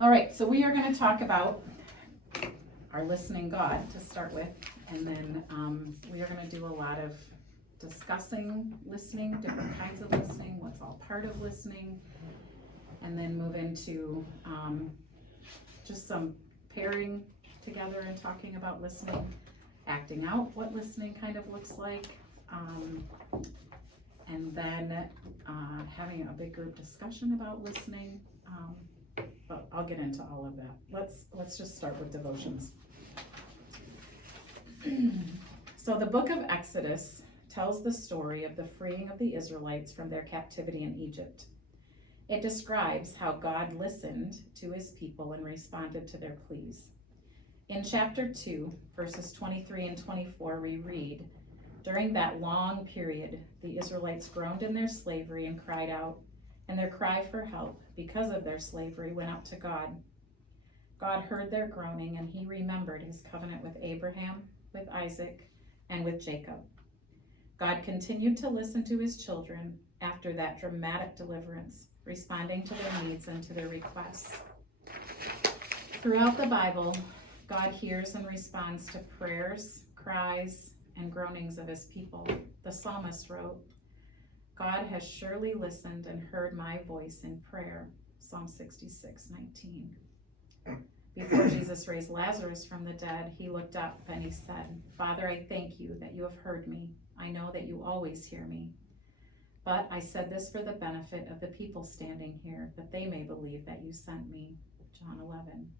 All right, so we are going to talk about our listening God to start with, and then we are going to do a lot of discussing listening, different kinds of listening, what's all part of listening, and then move into just some pairing together and talking about listening, acting out what listening kind of looks like, and then having a big group discussion about listening. But I'll get into all of that. Let's just start with devotions. So the book of Exodus tells the story of the freeing of the Israelites from their captivity in Egypt. It describes how God listened to his people and responded to their pleas. In chapter 2, verses 23 and 24, we read, "During that long period, the Israelites groaned in their slavery and cried out, and their cry for help because of their slavery went up to God. God heard their groaning, and he remembered his covenant with Abraham, with Isaac, and with Jacob. God continued to listen to his children after that dramatic deliverance, responding to their needs and to their requests. Throughout the Bible, God hears and responds to prayers, cries, and groanings of his people. The psalmist wrote, "God has surely listened and heard my voice in prayer," Psalm 66:19. Before Jesus raised Lazarus from the dead, he looked up and he said, "Father, I thank you that you have heard me. I know that you always hear me. But I said this for the benefit of the people standing here, that they may believe that you sent me," John 11.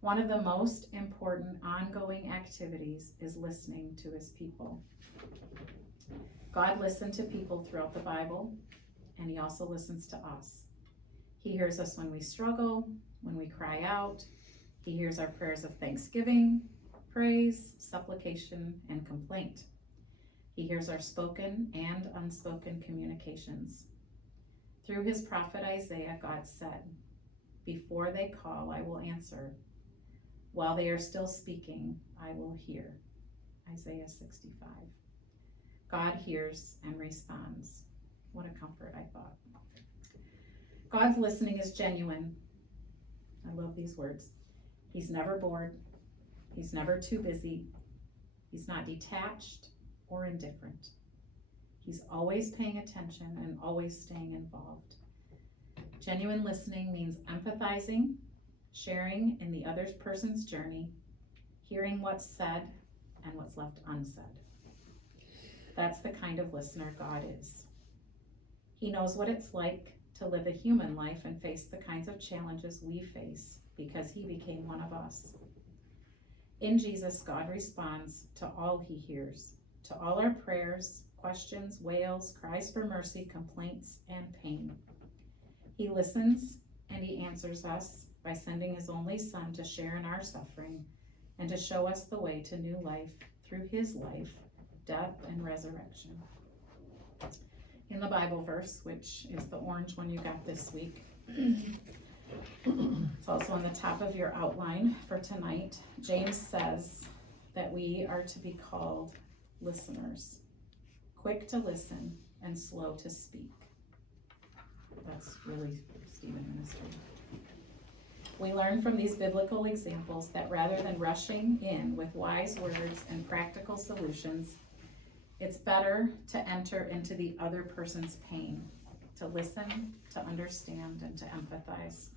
One of the most important ongoing activities is listening to his people. God listened to people throughout the Bible, and he also listens to us. He hears us when we struggle, when we cry out. He hears our prayers of thanksgiving, praise, supplication, and complaint. He hears our spoken and unspoken communications. Through his prophet Isaiah, God said, "Before they call, I will answer. While they are still speaking, I will hear." Isaiah 65. God hears and responds. What a comfort, I thought. God's listening is genuine. I love these words. He's never bored. He's never too busy. He's not detached or indifferent. He's always paying attention and always staying involved. Genuine listening means empathizing, sharing in the other person's journey, hearing what's said and what's left unsaid. That's the kind of listener God is. He knows what it's like to live a human life and face the kinds of challenges we face because he became one of us. In Jesus, God responds to all he hears, to all our prayers, questions, wails, cries for mercy, complaints, and pain. He listens and he answers us by sending his only Son to share in our suffering and to show us the way to new life through his life, death, and resurrection. In the Bible verse, which is the orange one you got this week, it's also on the top of your outline for tonight, James says that we are to be called listeners, quick to listen and slow to speak. That's really Stephen ministry. We learn from these biblical examples that rather than rushing in with wise words and practical solutions, it's better to enter into the other person's pain, to listen, to understand, and to empathize.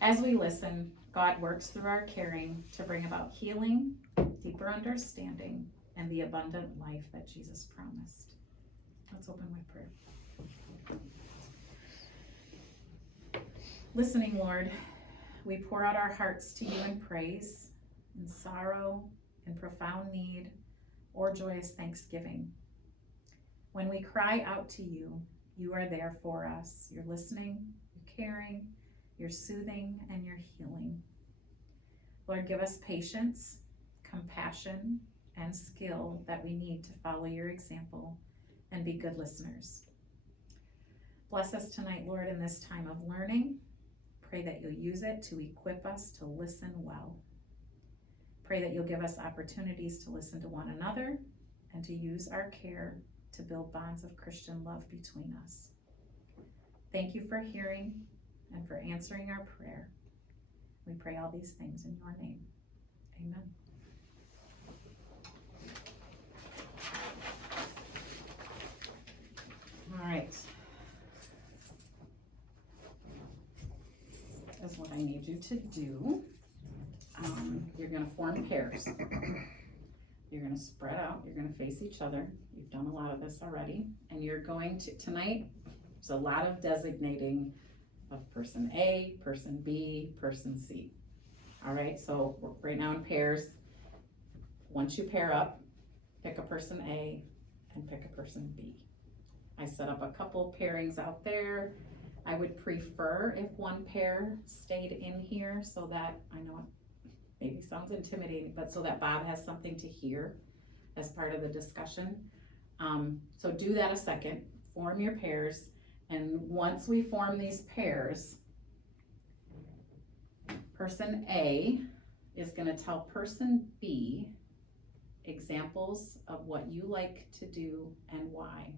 As we listen, God works through our caring to bring about healing, deeper understanding, and the abundant life that Jesus promised. Let's open with prayer. Listening, Lord, we pour out our hearts to you in praise, in sorrow, in profound need, or joyous thanksgiving. When we cry out to you, you are there for us. You're listening, you're caring, you're soothing, and you're healing. Lord, give us patience, compassion, and skill that we need to follow your example and be good listeners. Bless us tonight, Lord, in this time of learning. Pray that you'll use it to equip us to listen well. Pray that you'll give us opportunities to listen to one another and to use our care to build bonds of Christian love between us. Thank you for hearing, and for answering our prayer. We pray all these things in your name. Amen. All right. That's what I need you to do. You're going to form pairs. You're going to spread out. You're going to face each other. You've done a lot of this already. And you're going to, tonight, there's a lot of designating of person A, person B, person C. All right, so right now in pairs, once you pair up, pick a person A and pick a person B. I set up a couple pairings out there. I would prefer if one pair stayed in here so that, I know it maybe sounds intimidating, but so that Bob has something to hear as part of the discussion. So do that a second, form your pairs, and once we form these pairs, person A is gonna tell person B examples of what you like to do and why.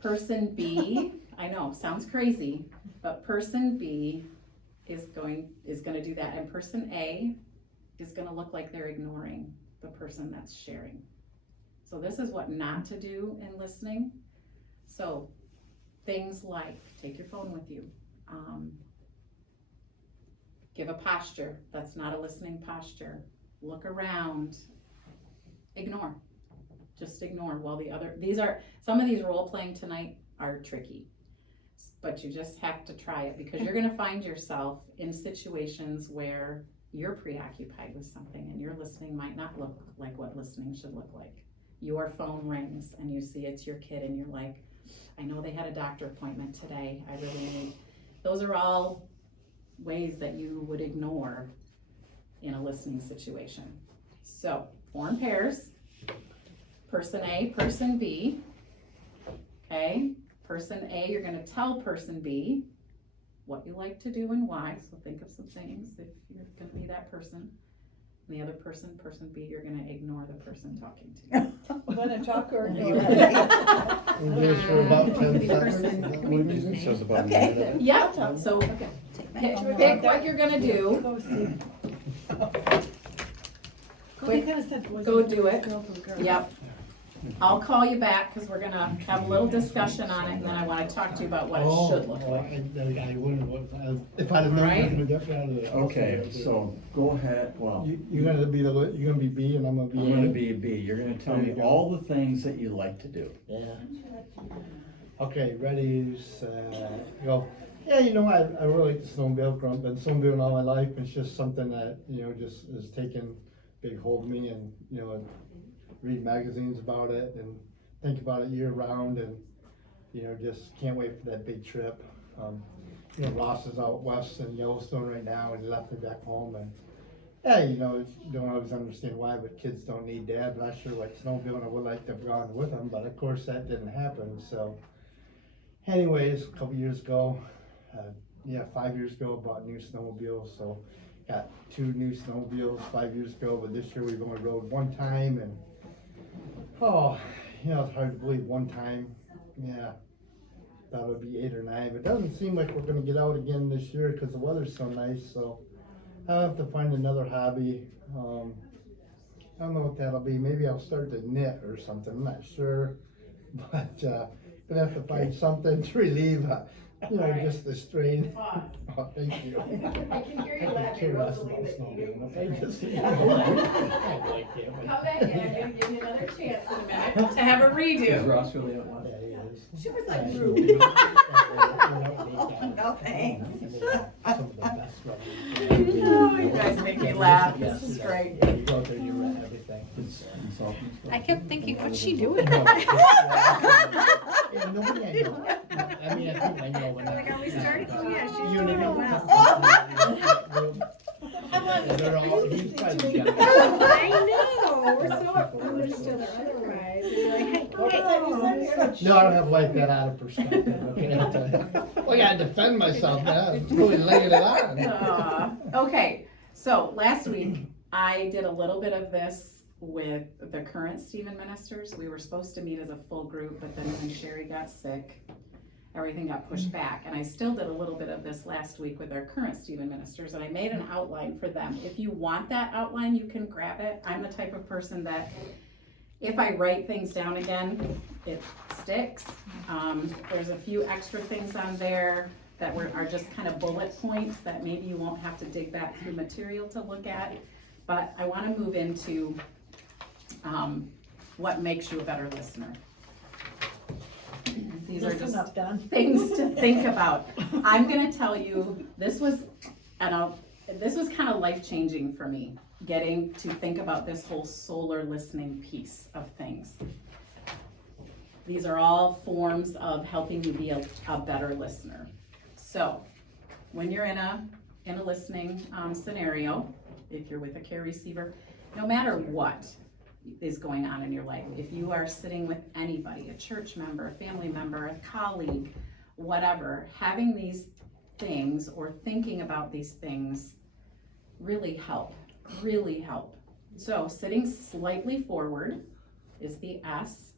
Person B, I know, sounds crazy, but person B is gonna do that, and person A is gonna look like they're ignoring the person that's sharing. So this is what not to do in listening. So things like, take your phone with you, give a posture that's not a listening posture, look around, ignore. Just ignore while some of these role playing tonight are tricky, but you just have to try it because you're gonna find yourself in situations where you're preoccupied with something and your listening might not look like what listening should look like. Your phone rings and you see it's your kid and you're like, I know they had a doctor appointment today, I really need, those are all ways that you would ignore in a listening situation. So form pairs. Person A, person B, okay? Person A, you're gonna tell person B what you like to do and why, so think of some things if you're gonna be that person. And the other person, person B, you're gonna ignore the person talking to you. I'm gonna talk or ignore. We'll do this for about 10 seconds. Says about a Okay. minute of it. Yep, so pick what you're gonna do. Go see. Quick, go do it. Yep. I'll call you back because we're gonna have a little discussion on it and then I wanna talk to you about what it should look like. I wouldn't, if I'd have known, Right? I would have got it. Okay, so go ahead, well, You're gonna be B and I'm gonna be A. I'm gonna be a B, you're gonna tell There me you go. all the things that you like to do. Yeah. Okay, ready, go. Yeah, you know, I really like the snowmobile, I've been snowmobiling all my life, it's just something that, you know, just has taken big hold of me and, you know, read magazines about it and think about it year round and, you know, just can't wait for that big trip. You know, Ross is out west in Yellowstone right now and he left me back home and, yeah, you know, you don't always understand why, but kids don't need dad, but I sure like snowmobiling, I would like to have gone with them, but of course that didn't happen, so. Anyways, a couple years ago, 5 years ago, bought new snowmobiles, so got 2 new snowmobiles 5 years ago, but this year we've only rode one time and, oh, you know, it's hard to believe one time, yeah. Thought it would be 8 or 9, but it doesn't seem like we're gonna get out again this year because the weather's so nice, so I'll have to find another hobby. I don't know what that'll be, maybe I'll start to knit or something, I'm not sure, but gonna have to find something to relieve, you know, just the strain. Pause. Oh, thank you. I can hear you I laughing, care less Rosalie, about that you snowmobiling. didn't. I just, you know, I like it, but- Come back in, I'm gonna give you another chance in a minute to have a redo. Ross really at one? Yeah, he is. She was like, Yeah, rude. you know, No, thanks. Some of the best rubbers. Oh, you guys make me laugh. This is great. Yeah, you go out there, you rent everything. It's consulting stuff. I kept thinking, what's she doing? Yeah, nobody I know. I mean, I think I know when. Like, are we starting? Oh, yeah, she's You doing know, it well. they're all, he's probably got. I know, we're so approved each other otherwise. And you're like, hey, No, I don't have like that out of perspective, okay? I'll tell you. Well, I gotta defend myself, man, I'm really laying it on. Okay, so last week I did a little bit of this with the current Stephen ministers. We were supposed to meet as a full group, but then when Sherry got sick, everything got pushed back. And I still did a little bit of this last week with our current Stephen ministers, and I made an outline for them. If you want that outline, you can grab it. I'm the type of person that if I write things down again, it sticks. There's a few extra things on there that are just kind of bullet points that maybe you won't have to dig back through material to look at. But I want to move into what makes you a better listener. These are just things to think about. I'm gonna tell you, this was kind of life-changing for me, getting to think about this whole solar listening piece of things. These are all forms of helping you be a better listener. So, when you're in a listening scenario, if you're with a care receiver, no matter what is going on in your life, if you are sitting with anybody, a church member, a family member, a colleague, whatever, having these things or thinking about these things really help. So sitting slightly forward is the S,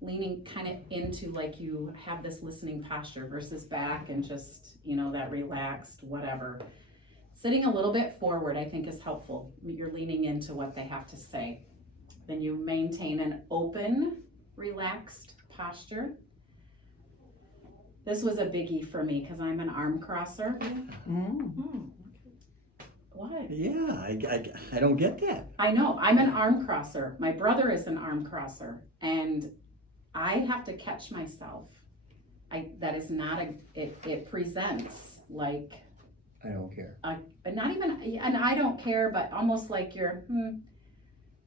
leaning kind of into like you have this listening posture versus back and just, that relaxed, whatever. Sitting a little bit forward, I think, is helpful. You're leaning into what they have to say. Then you maintain an open, relaxed posture. This was a biggie for me because I'm an arm crosser. What? Yeah, I don't get that. I know, I'm an arm crosser. My brother is an arm crosser, and I have to catch myself. That is not it presents like, I don't care. not even, and I don't care, but almost like you're,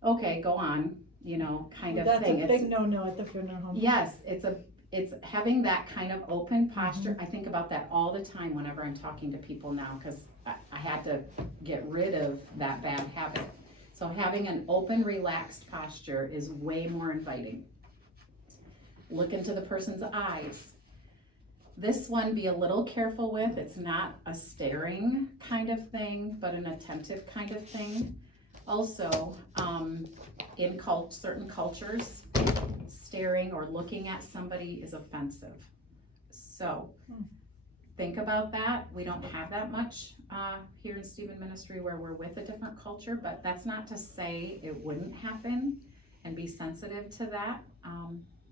okay, go on, kind of thing. That's a big no-no at the funeral home. Yes, it's having that kind of open posture. I think about that all the time whenever I'm talking to people now, because I had to get rid of that bad habit. So having an open, relaxed posture is way more inviting. Look into the person's eyes. This one, be a little careful with. It's not a staring kind of thing, but an attentive kind of thing. Also, in certain cultures, staring or looking at somebody is offensive. So, think about that. We don't have that much here in Stephen Ministry where we're with a different culture, but that's not to say it wouldn't happen, and be sensitive to that.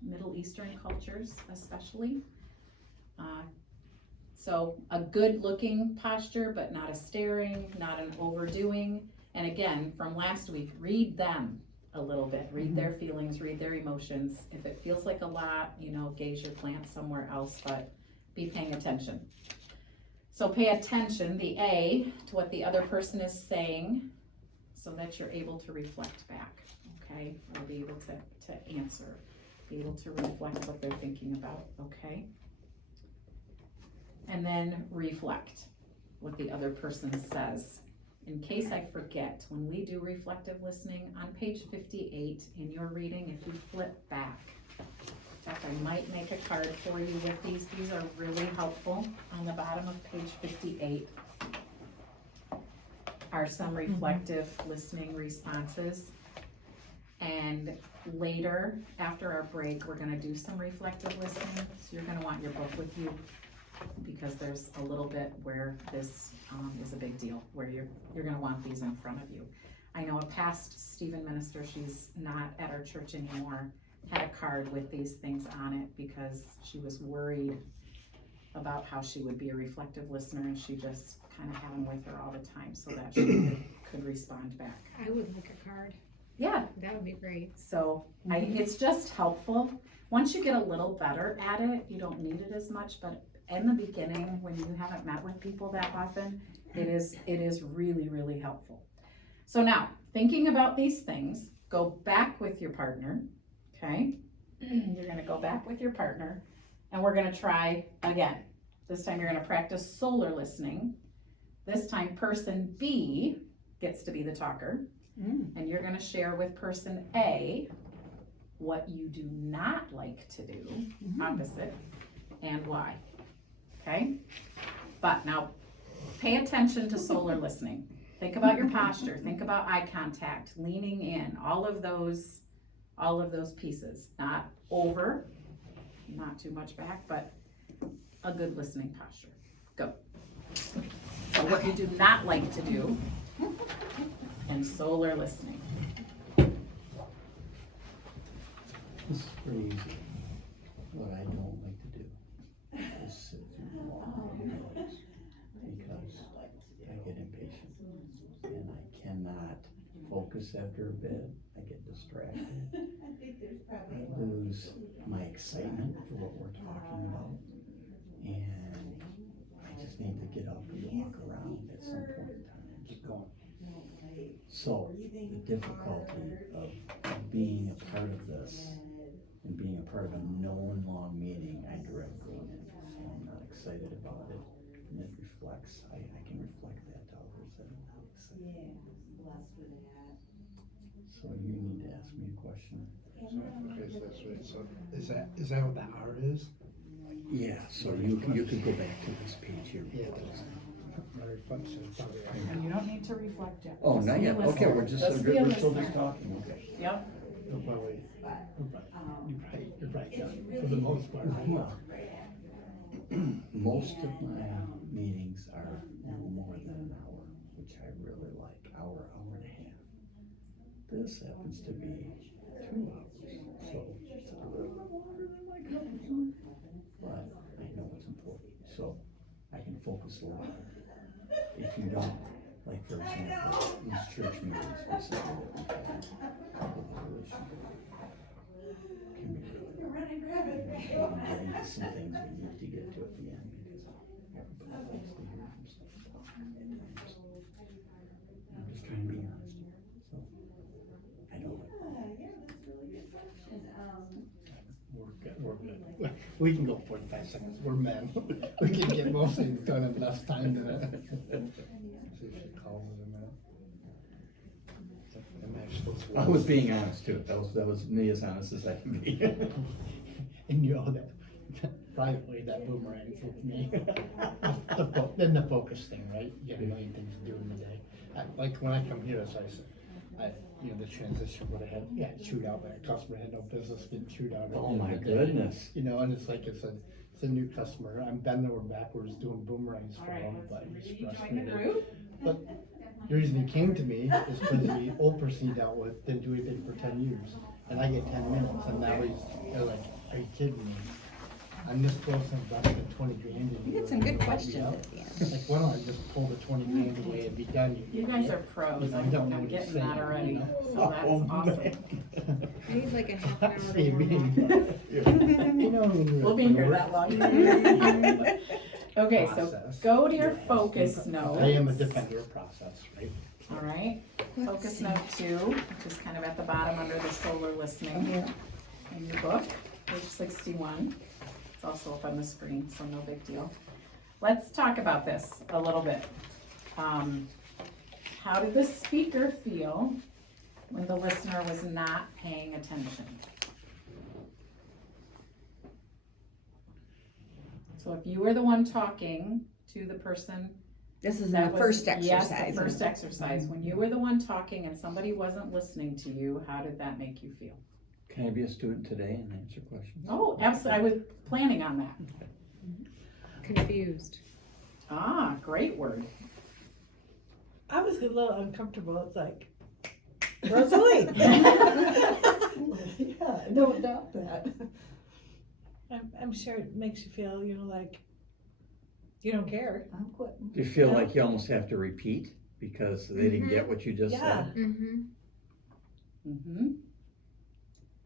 Middle Eastern cultures especially. So a good looking posture, but not a staring, not an overdoing. And again, from last week, read them a little bit, read their feelings, read their emotions. If it feels like a lot, gaze your glance somewhere else, but be paying attention. So pay attention, the A, to what the other person is saying, so that you're able to reflect back, okay? Or be able to answer, be able to reflect what they're thinking about, okay? And then reflect what the other person says. In case I forget, when we do reflective listening, on page 58 in your reading, if you flip back, in fact, I might make a card for you with these. These are really helpful. On the bottom of page 58 are some reflective listening responses. And later, after our break, we're gonna do some reflective listening. So you're gonna want your book with you, because there's a little bit where this is a big deal, where you're gonna want these in front of you. I know a past Stephen minister, she's not at our church anymore, had a card with these things on it because she was worried about how she would be a reflective listener, and she just kind of had them with her all the time so that she could respond back. I would like a card. Yeah. That would be great. So it's just helpful. Once you get a little better at it, you don't need it as much, but in the beginning, when you haven't met with people that often, it is really, really helpful. So now, thinking about these things, go back with your partner, okay? You're gonna go back with your partner, and we're gonna try again. This time you're gonna practice solar listening. This time person B gets to be the talker, and you're gonna share with person A what you do not like to do, opposite, and why. Okay? But now, pay attention to solar listening. Think about your posture, think about eye contact, leaning in, all of those pieces. Not over, not not too much back, but a good listening posture. Go. So what you do not like to do in solar listening. This is pretty easy. What I don't like to do is sit through long meetings because I get impatient and I cannot focus after a bit. I get distracted. I lose my excitement for what we're talking about. And I just need to get up and walk around at some point in time. Keep going. So the difficulty of being a part of this and being a part of a known long meeting, I dread going in. So I'm not excited about it. And it reflects, I can reflect that to others that I'm not excited. So you need to ask me a question. So is that what the R is? Yeah, so you could go back to this page here. Yeah. My reflection is probably right. And you don't need to reflect yet. Oh, Just not be a yet, okay, listener. we're just, Just be a we're still listener. just talking, okay. Yep. You're probably, you're right, yeah, for the most part. Well, most of my meetings are no more than an hour, which I really like, hour and a half. This happens to be 2 hours, so it's a little bit longer than my comfort zone, but I know it's important, so I can focus a lot. If you don't, like for example, these church meetings recently that we've had with the relation can be really getting to some things we need to get to at the end because everybody likes to hear themselves talk at times. I'm just trying to be honest here, so I don't like We're good. We can go 45 seconds, we're men. We can get most things done in less time than that. See if she calls it a minute. Am I supposed to- I was being honest too, that was me as honest as I can be. And you know that privately, that boomerangs with me. Then the focus thing, right? You got a million things to do in the day. Like when I come here, as I said, the transition would have had, chewed out, but a customer had no business getting chewed out. Oh my goodness. And it's like, it's a new customer. I'm bending over backwards doing boomerangs for them, but he's frustrated. But the reason he came to me is because the old person he dealt with didn't do anything for 10 years. And I get 10 minutes, and now they're like, are you kidding me? I'm this close to investing 20 grand. You had some good questions at the end. Like, why don't I just pull the 20 grand away and be done? You guys are pros. You know, you don't know I'm what you're getting saying, that already. you know? So that's awesome. I need like a half an hour See, to warm up. you know, when you're We'll be here that long. Okay, so Process. go to your focus notes. I am a defender of process, right? All right, Let's focus see. note 2, which is kind of at the bottom under the solar listening in your book, page 61. It's also up on the screen, so no big deal. Let's talk about this a little bit. How did the speaker feel when the listener was not paying attention? So if you were the one talking to the person. This is that the was- first exercise. Yes, the first exercise. When you were the one talking and somebody wasn't listening to you, how did that make you feel? Can I be a student today and answer questions? Oh, absolutely. I was planning on that. Confused. Ah, great word. I was a little uncomfortable. It's like, Rosalie. Yeah, no doubt that. I'm sure it makes you feel, like you don't care. I'm quitting. Do you feel like you almost have to repeat because they didn't get what you just Yeah. said? Mm-hmm. Mm-hmm.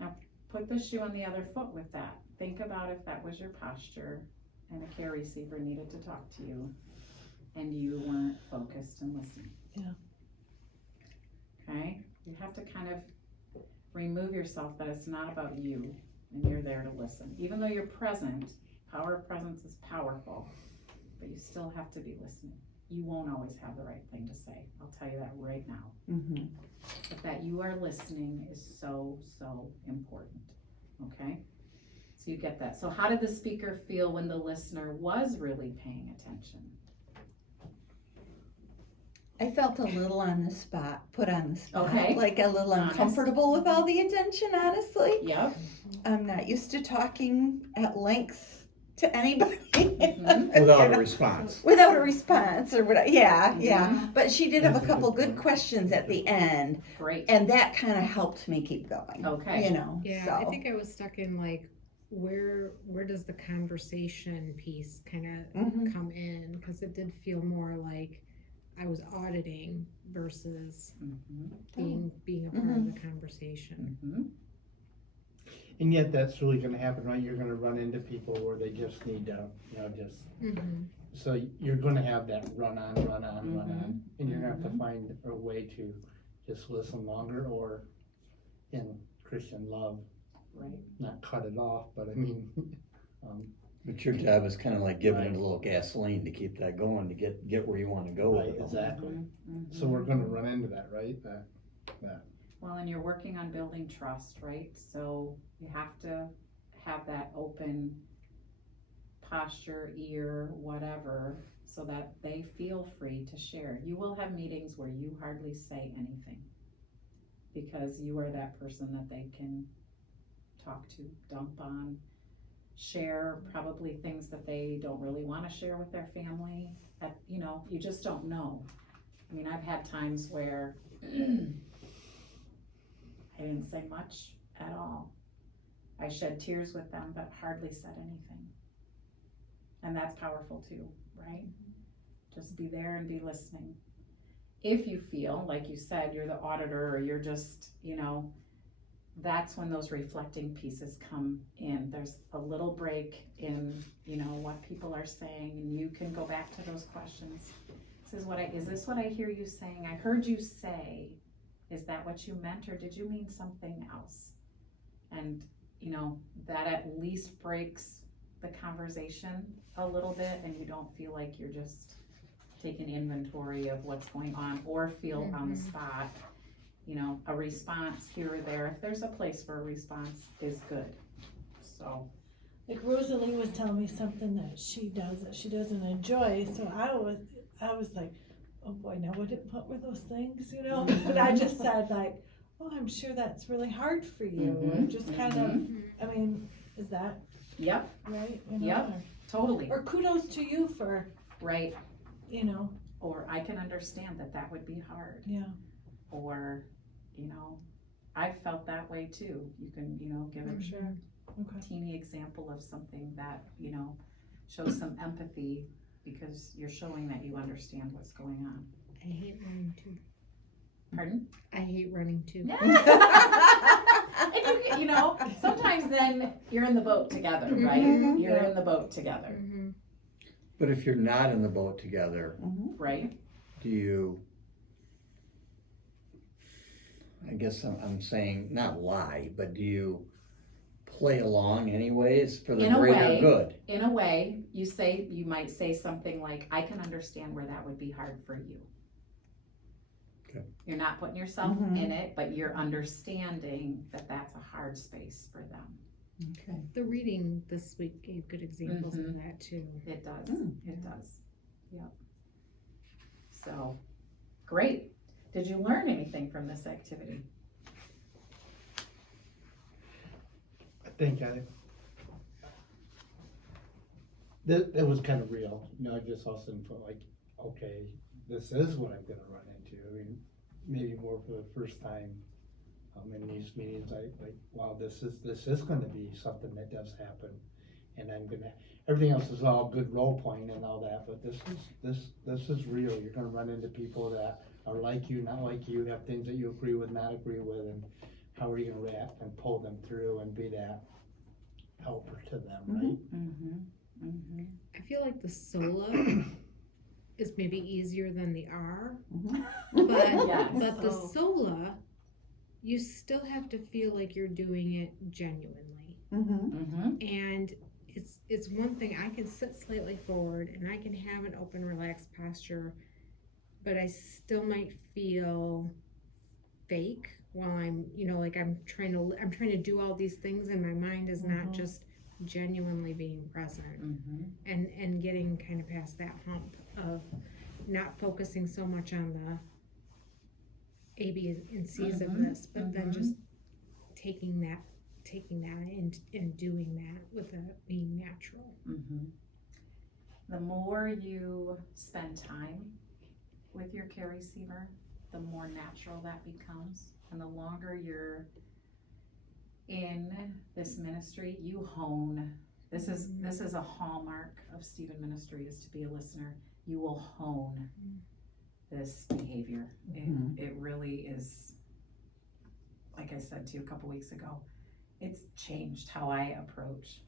Now, put the shoe on the other foot with that. Think about if that was your posture and a care receiver needed to talk to you and you weren't focused and listening. Yeah. Okay? You have to kind of remove yourself that it's not about you and you're there to listen. Even though you're present, power of presence is powerful, but you still have to be listening. You won't always have the right thing to say. I'll tell you that right now. Mm-hmm. But that you are listening is so, so important, okay? So you get that. So how did the speaker feel when the listener was really paying attention? I felt a little on the spot, put on the spot, Okay. like a little Honest. uncomfortable with all the attention, honestly. Yep. I'm not used to talking at length to anybody. Mhm. Without a response. Without a response or what, yeah. Mhm. But she did have That's a a couple good good point. questions at the end, Great. and that kind of helped me keep going. Okay. You know, Yeah, I so. think I was stuck in like, where does the conversation piece kind of Mhm. come in? Because it did feel more like I was auditing versus Mhm. being a part of the conversation. Mhm. And yet that's really gonna happen, right? You're gonna run into people where they just need to, just, so you're gonna have that run on, and you're gonna have to find a way to just listen longer, or in Christian love, Right. not cut it off, but I mean, But your job is kind of like giving Right. it a little gasoline to keep that going, to get where you want to go with right, it. exactly. Mhm. So we're gonna run into that, right? Well, and you're working on building trust, right? So you have to have that open posture, ear, whatever, so that they feel free to share. You will have meetings where you hardly say anything because you are that person that they can talk to, dump on, share probably things that they don't really want to share with their family. You just don't know. I mean, I've had times where I didn't say much at all. I shed tears with them, but hardly said anything. And that's powerful too, right? Just be there and be listening. If you feel, like you said, you're the auditor, or you're just, that's when those reflecting pieces come in. There's a little break in, what people are saying, and you can go back to those questions. Is this what I hear you saying? I heard you say, is that what you meant, or did you mean something else? And, that at least breaks the conversation a little bit, and you don't feel like you're just taking inventory of what's going on, or feel on the spot. A response here or there, if there's a place for a response, is good. So, Like Rosalie was telling me something that she does that she doesn't enjoy, so I was like, oh boy, now what were those things, But I just said like, oh, I'm sure that's really hard for you, or Mhm, just kind of, I mean, is that yep, right? Yep. totally, Or kudos to you for, right. Or I can understand that would be hard. yeah. Or, I've felt that way too. You can, give a Sure. Okay. teeny example of something that, shows some empathy, because you're showing that you understand what's going on. I hate running too. Pardon? I hate running too. And sometimes then you're in the boat together, right? Mhm. You're in the boat together, But if you're not in the boat together, right? do you, I guess I'm saying, not lie, but do you play along anyways for the In a greater way. good? In a way, you might say something like, I can understand where that would be hard for you. Okay. You're not putting yourself Mhm. in it, but you're understanding that that's a hard space for them. Okay. The reading this week gave good examples of that too. It does, Mm. it does, yep. So, great. Did you learn anything from this activity? I think that was kind of real, I just also felt like, okay, this is what I'm gonna run into. I mean, maybe more for the first time, in these meetings, wow, this is gonna be something that does happen. And everything else is all good role playing and all that, but this is real. You're gonna run into people that are like you, not like you, have things that you agree with, not agree with, and how are you gonna react and pull them through and be that helper to them, right? Mm-hmm, mm-hmm. I feel like the sola is maybe easier than the R, but Yes. but the sola, you still have to feel like you're doing it genuinely. Mm-hmm. And it's one thing, I can sit slightly forward and I can have an open, relaxed posture, but I still might feel fake while I'm, like I'm trying to do all these things, and my mind is not just genuinely being present, Mm-hmm. and getting kind of past that hump of not focusing so much on the A, B, and C's of Mhm, this, but then mhm. just taking that and doing that with being natural. Mhm. The more you spend time with your care receiver, the more natural that becomes. And the longer you're in this ministry, you hone. This is a hallmark of Stephen ministry, is to be a listener. You will hone this behavior. It really is, like I said to you a couple weeks ago, it's changed how I approach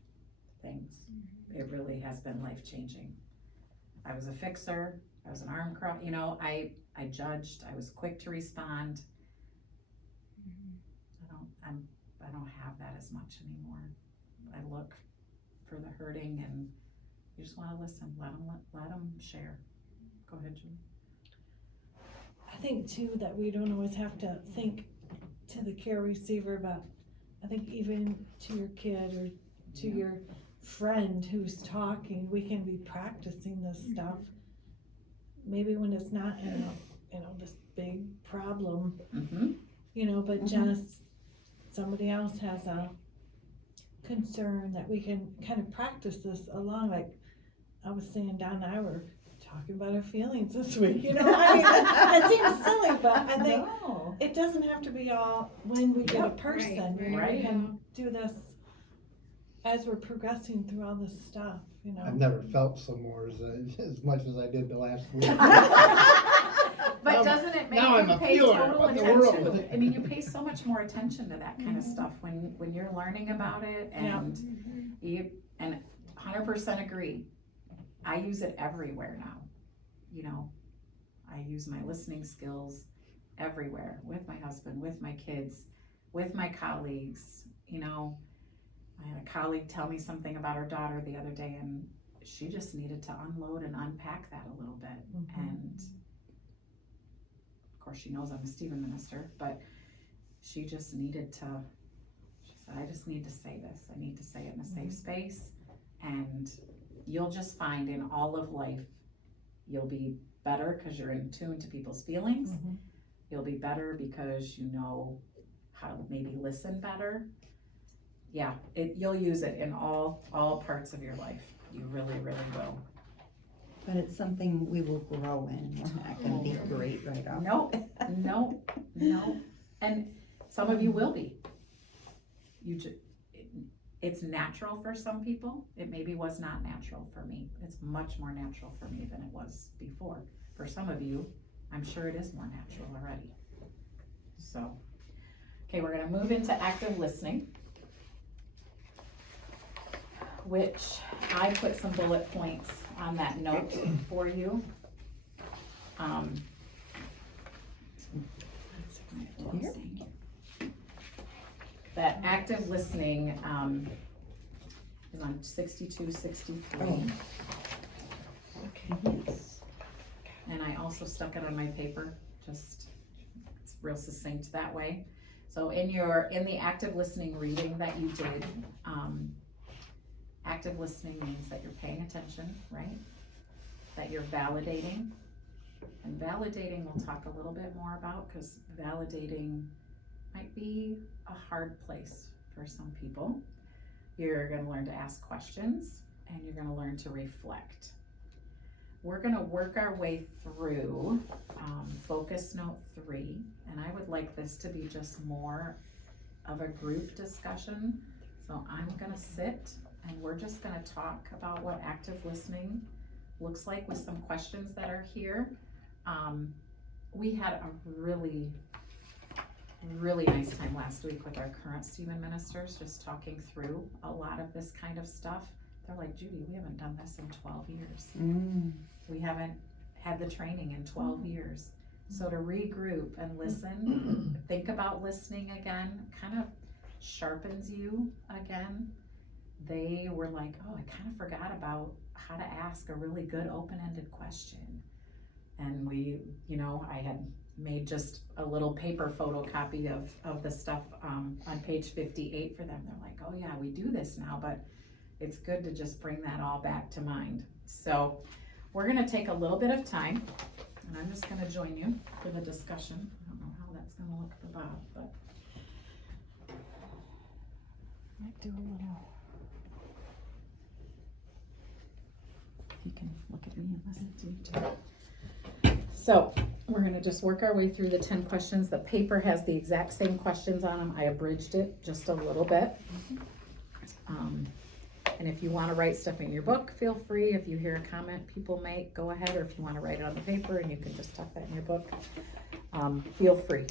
things. It really has been life-changing. I was a fixer, I was an arm cross, I judged, I was quick to respond. I don't have that as much anymore. I look for the hurting, and you just wanna listen, let them share. Go ahead, Julie. I think too that we don't always have to think to the care receiver, but I think even to your kid or to your friend who's talking, we can be practicing this stuff. Maybe when it's not this big problem, but just somebody else has a concern that we can kind of practice this along. Like I was saying, Don and I were talking about our feelings this week, I mean, that seems silly, but I think it doesn't have to be all when we get a person. Right. We can do this as we're progressing through all this stuff, I've never felt so more as much as I did the last week. But doesn't it make now I'm you a pay feeler. total What in the attention? world? I mean, you pay so much more attention to that kind of stuff when you're learning about it, and you, and 100% agree. I use it everywhere now. I use my listening skills everywhere, with my husband, with my kids, with my colleagues. I had a colleague tell me something about her daughter the other day, and she just needed to unload and unpack that a little bit. And of course she knows I'm a Stephen minister, but she just needed to, she said, I just need to say this. I need to say it in a safe space. And you'll just find in all of life, you'll be better because you're in tune to people's feelings. You'll be better because you know how to maybe listen better. Yeah, you'll use it in all parts of your life. You really, really will. But it's something we will grow in. We're not gonna be great right off. No. And some of you will be. It's natural for some people. It maybe was not natural for me. It's much more natural for me than it was before. For some of you, I'm sure it is more natural already. So, okay, we're gonna move into active listening, which I put some bullet points on that note for you. That active listening is on 62, 63. Okay, yes. And I also stuck it on my paper, just, it's real succinct that way. So in the active listening reading that you did, active listening means that you're paying attention, right? That you're validating. And validating we'll talk a little bit more about, because validating might be a hard place for some people. You're gonna learn to ask questions, and you're gonna learn to reflect. We're gonna work our way through focus note 3, and I would like this to be just more of a group discussion. So I'm gonna sit, and we're just gonna talk about what active listening looks like with some questions that are here. We had a really nice time last week with our current Stephen ministers, just talking through a lot of this kind of stuff. They're like, Judy, we haven't done this in 12 years. We haven't had the training in 12 years. So to regroup and listen, think about listening again, kind of sharpens you again. They were like, oh, I kind of forgot about how to ask a really good open-ended question. And I had made just a little paper photocopy of the stuff on page 58 for them. They're like, oh yeah, we do this now, but it's good to just bring that all back to mind. So we're gonna take a little bit of time, and I'm just gonna join you for the discussion. I don't know how that's gonna look for Bob, but. Might do a little. If you can look at me and listen to me too. So, we're gonna just work our way through the 10 questions. The paper has the exact same questions on them. I abridged it just a little bit. And if you wanna write stuff in your book, feel free. If you hear a comment people make, go ahead. Or if you wanna write it on the paper and you can just tuck that in your book, feel free.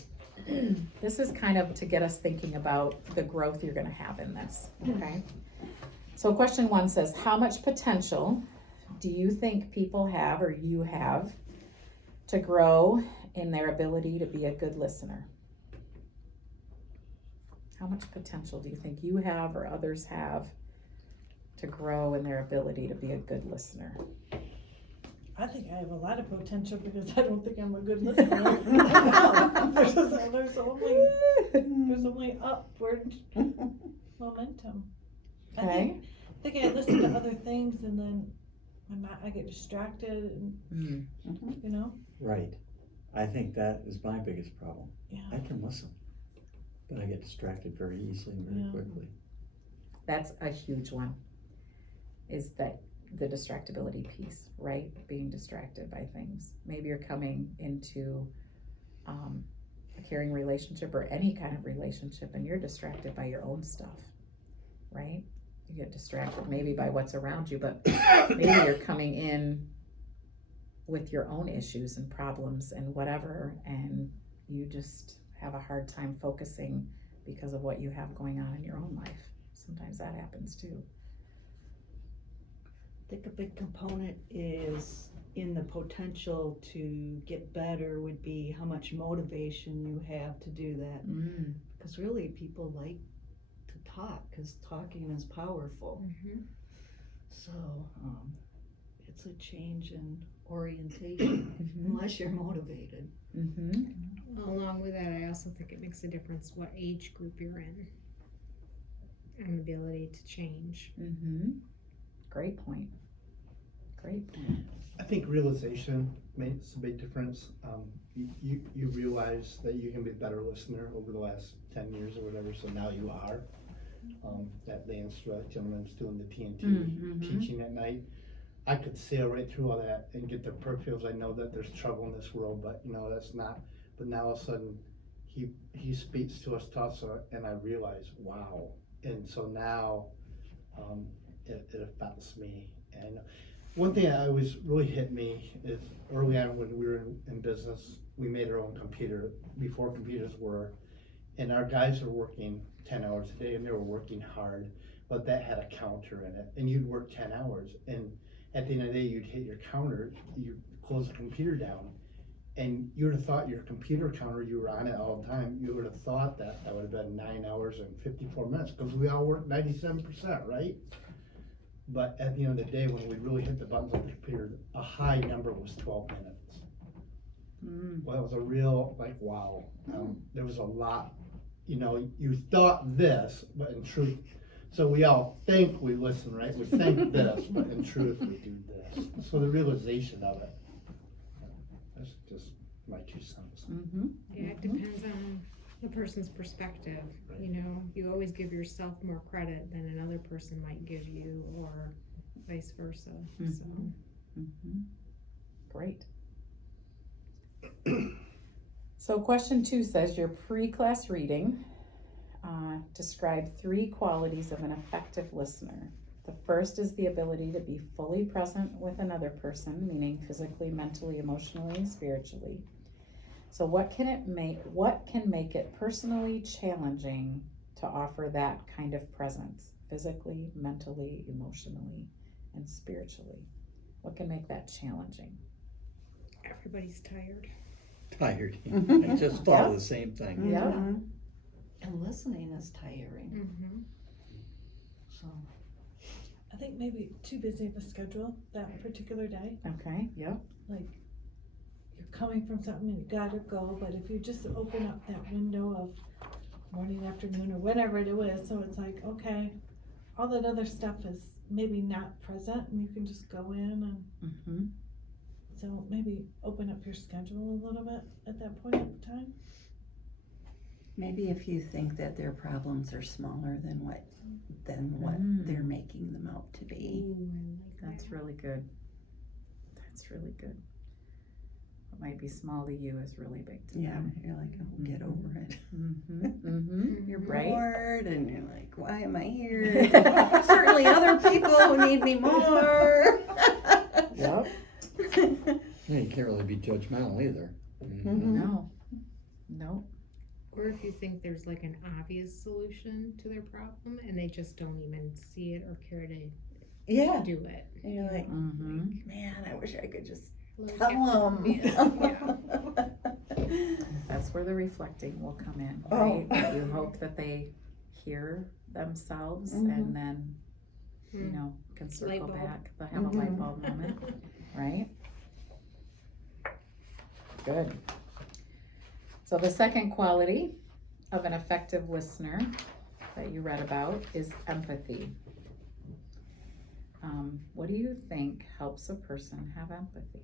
This is kind of to get us thinking about the growth you're gonna have in this, okay? So question 1 says, how much potential do you think people have or you have to grow in their ability to be a good listener? How much potential do you think you have or others have to grow in their ability to be a good listener? I think I have a lot of potential because I don't think I'm a good listener. there's only upward momentum. Okay. I think I listen to other things and then I get distracted and, you know? Right. I think that is my biggest problem. Yeah. I can listen, but I get distracted very easily and very Yeah. quickly. That's a huge one, is that the distractibility piece, right? Being distracted by things. Maybe you're coming into a caring relationship or any kind of relationship and you're distracted by your own stuff, right? You get distracted maybe by what's around you, but maybe you're coming in with your own issues and problems and whatever, and you just have a hard time focusing because of what you have going on in your own life. Sometimes that happens too. I think a big component is in the potential to get better would be how much motivation you have to do that. Because really people like to talk because talking is powerful. So it's a change in orientation unless you're motivated. Along with that, I also think it makes a difference what age group you're in and the ability to change. Great point. Great point. I think realization makes a big difference. You realize that you can be a better listener over the last 10 years or whatever, so now you are. That Lance gentleman's doing the TNT teaching at night. I could sail right through all that and get the peripherals. I know that there's trouble in this world, but you know, that's not, but now all of a sudden he speaks to us, and I realize, wow. And so now it affects me. And one thing that always really hit me is early on when we were in business, we made our own computer before computers were, and our guys were working 10 hours a day and they were working hard, but that had a counter in it, and you'd work 10 hours. And at the end of the day, you'd hit your counter, you close the computer down, and you would have thought your computer counter, you were on it all the time, you would have thought that would have been 9 hours and 54 minutes, because we all work 97%, right? But at the end of the day, when we really hit the buttons on the computer, a high number was 12 minutes. Well, it was a real, like, wow. There was a lot, you know, you thought this, but in truth, so we all think we listen, right? We think this, but in truth, we do this. So the realization of it, that's just my 2 cents. Yeah, it depends on the person's perspective. You know, you always give yourself more credit than another person might give you, or vice versa. So. Great. So question 2 says your pre-class reading describe 3 qualities of an effective listener. The first is the ability to be fully present with another person, meaning physically, mentally, emotionally, and spiritually. So what can make it personally challenging to offer that kind of presence, physically, mentally, emotionally, and spiritually? What can make that challenging? Everybody's tired. Tired. I just thought of the same thing. Yeah. And listening is tiring. So I think maybe too busy of a schedule that particular day. Okay, yep. Like you're coming from something and you gotta go, but if you just open up that window of morning, afternoon, or whenever it is, so it's like, okay, all that other stuff is maybe not present and you can just go in and So maybe open up your schedule a little bit at that point in time. Maybe if you think that their problems are smaller than what they're making them out to be. Ooh, I like That's that. really good. That's really good. What might be small to you is really big to Yeah, them. you're like, oh, get over it. Mm-hmm, mm-hmm. You're You're right. bored, and you're like, why am I here? There's certainly other people who need me more. Yep. Yeah, you can't really be judgmental either. Mhm. No, no. Or if you think there's like an obvious solution to their problem and they just don't even see it or care to Yeah, do it. and you're like, Mm-hmm. man, I wish I could just Like, tell them. yeah. That's where the reflecting will come in, Oh. right? You hope that they hear themselves Mhm. and then, you Mm. know, can Light circle bulb. back. They'll have a light bulb moment, right? Good. So the second quality of an effective listener that you read about is empathy. What do you think helps a person have empathy?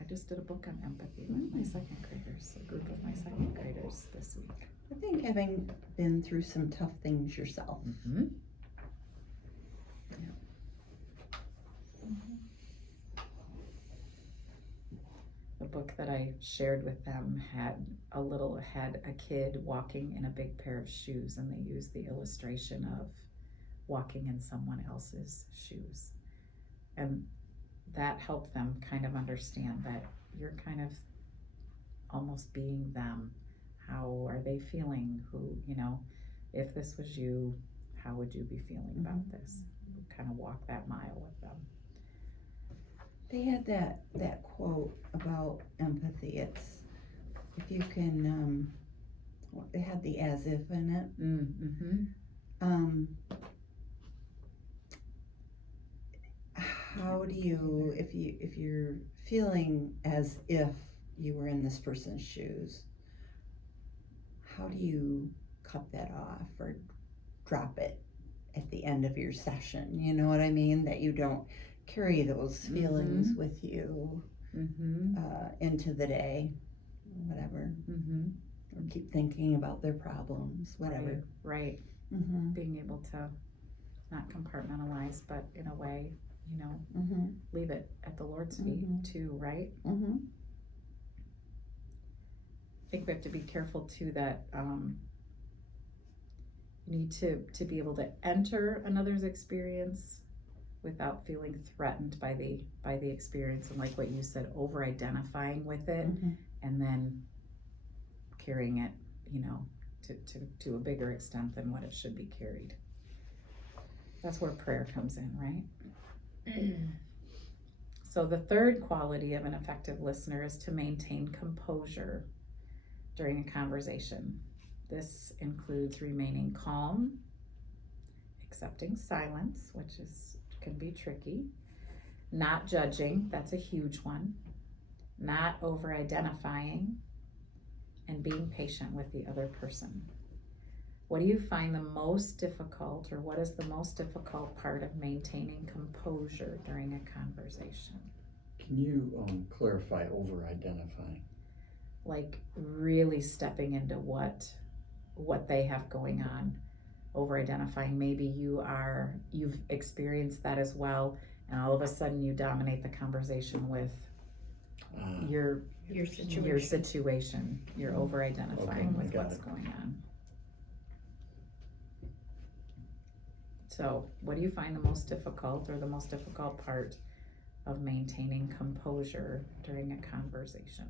I just did a book on empathy with my second graders, a group of my second graders this week. I think having been through some tough things yourself. Mm-hmm. The book that I shared with them had a kid walking in a big pair of shoes, and they used the illustration of walking in someone else's shoes. And that helped them kind of understand that you're kind of almost being them. How are they feeling? If this was you, how would you be feeling about this? Kind of walk that mile with them. They had that quote about empathy. It's if you can. It had the as if in it. Mm-hmm. How do you, if you're feeling as if you were in this person's shoes, how do you cut that off or drop it at the end of your session? You know what I mean? That you don't carry those feelings with you into the day, whatever, or keep thinking about their problems, whatever. Right. Mm-hmm. Being able to not compartmentalize, but in a way, Mm-hmm. leave it at the Lord's feet too, right? Mm-hmm. I think we have to be careful too that you need to be able to enter another's experience without feeling threatened by the experience, and like what you said, over identifying with it and then carrying it, to a bigger extent than what it should be carried. That's where prayer comes in, right? So the third quality of an effective listener is to maintain composure during a conversation. This includes remaining calm, accepting silence, which can be tricky, not judging, that's a huge one, not over-identifying, and being patient with the other person. What do you find the most difficult, or what is the most difficult part of maintaining composure during a conversation? Can you clarify over-identifying? Like really stepping into what they have going on. Over-identifying, maybe you've experienced that as well, and all of a sudden you dominate the conversation with your situation. You're over-identifying with what's going on. So what do you find the most difficult, or the most difficult part of maintaining composure during a conversation?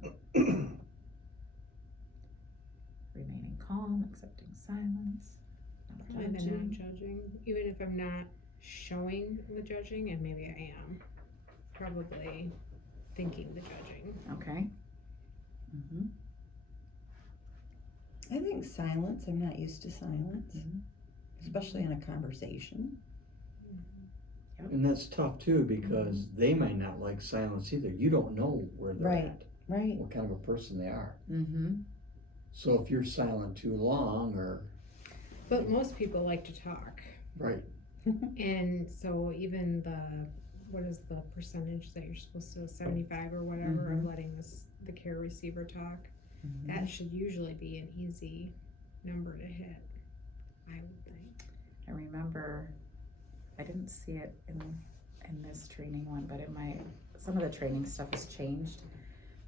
Remaining calm, accepting silence, not Probably the judging. non-judging, even if I'm not showing the judging, and maybe I am, probably thinking the judging. Okay. I think silence. I'm not used to silence, especially in a conversation. And that's tough too, because they might not like silence either. You don't know where they're at, Right. what kind of a person they are. Mm-hmm. So if you're silent too long, But most people like to talk. right, And so even what is the percentage that you're supposed to, 75 or whatever, of Mhm. letting the care receiver talk. Mhm. That should usually be an easy number to hit, I would think. I remember, I didn't see it in this training one, but some of the training stuff has changed,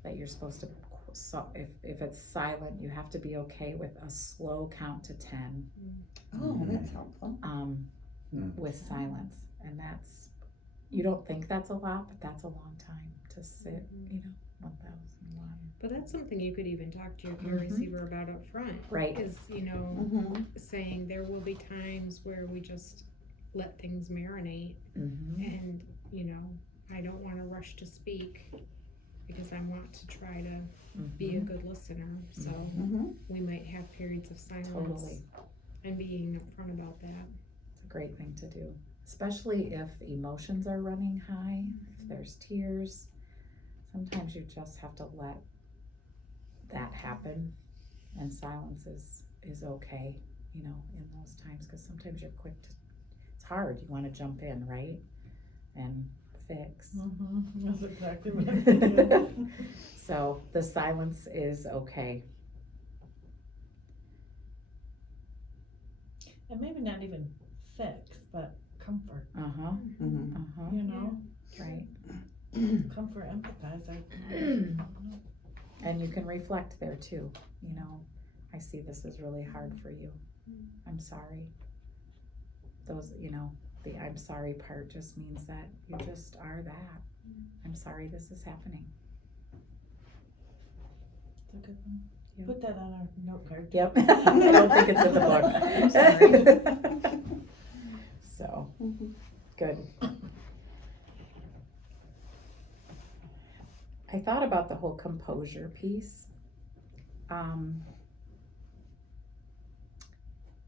that you're supposed to, so if it's silent, you have to be okay with a slow count to 10, Oh, that's helpful. with silence. And you don't think that's a lot, but that's a long time to sit, 1001. But that's something you could even talk to your care Mhm. receiver about up front. Right. Is, Mm-hmm. saying there will be times where we just let things marinate, Mm-hmm. and, I don't wanna rush to speak because I want to try to be a good listener, so Mm-hmm. we might have periods of silence. Totally. And being upfront about that. It's a great thing to do, especially if emotions are running high, if there's tears. Sometimes you just have to let that happen, and silence is okay, in those times, because sometimes you're quick to, it's hard, you want to jump in, right? And fix. That's exactly what I'm thinking. So the silence is okay. And maybe not even fix, but comfort, Uh-huh, Mm-hmm. uh-huh, right. comfort, empathize. And you can reflect there too, I see this is really hard for you. I'm sorry. Those, the I'm sorry part just means that you just are that. I'm sorry this is happening. It's a good one. Yeah. Put that on our note card. Yep. I don't think it's in the book. I'm sorry. So, good. I thought about the whole composure piece.